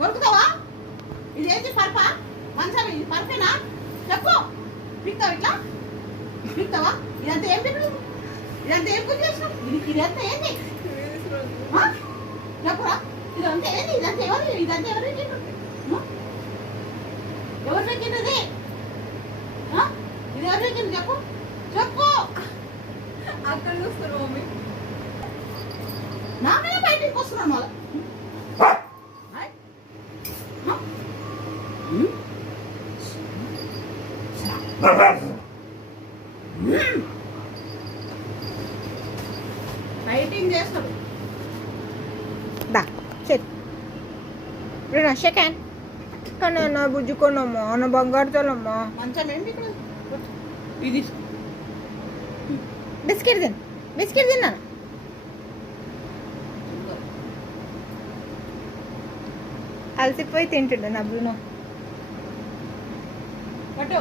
దొరుకుతావా? ఇదేంటి పరపా? మంచం ఇది పరపేనా? చెప్పు. పిక్తావు ఇట్లా పిక్తావా? ఇదంతా ఏం పిక్కు? ఇదంతా ఏం కుక్ చేసినావు? ఇదంతా ఏంటి? చెప్పురా. ఇదంతా ఏంటి? ఇదంతా ఎవరు? ఇదంతా ఎవరు ఎవరు పెట్టినది? ఇది ఎవరు పెట్టింది? చెప్పు చెప్పు. అక్కడ చూస్తారు మమ్మీ. నా మీద బయటికి వస్తున్నాను మళ్ళీ. ఫైటింగ్ చేస్తాడు. దా చెక్ రేనా సెకండ్ కానీ నా బుజ్జుకోనమ్మా నా బంగారు తల్లమ్మా. మంచం ఏంటి ఇక్కడ? ఇది బిస్కెట్ తిను బిస్కెట్ తిన్నా. అలసిపోయి తింటుండే నా బ్రూనో. పట్టు.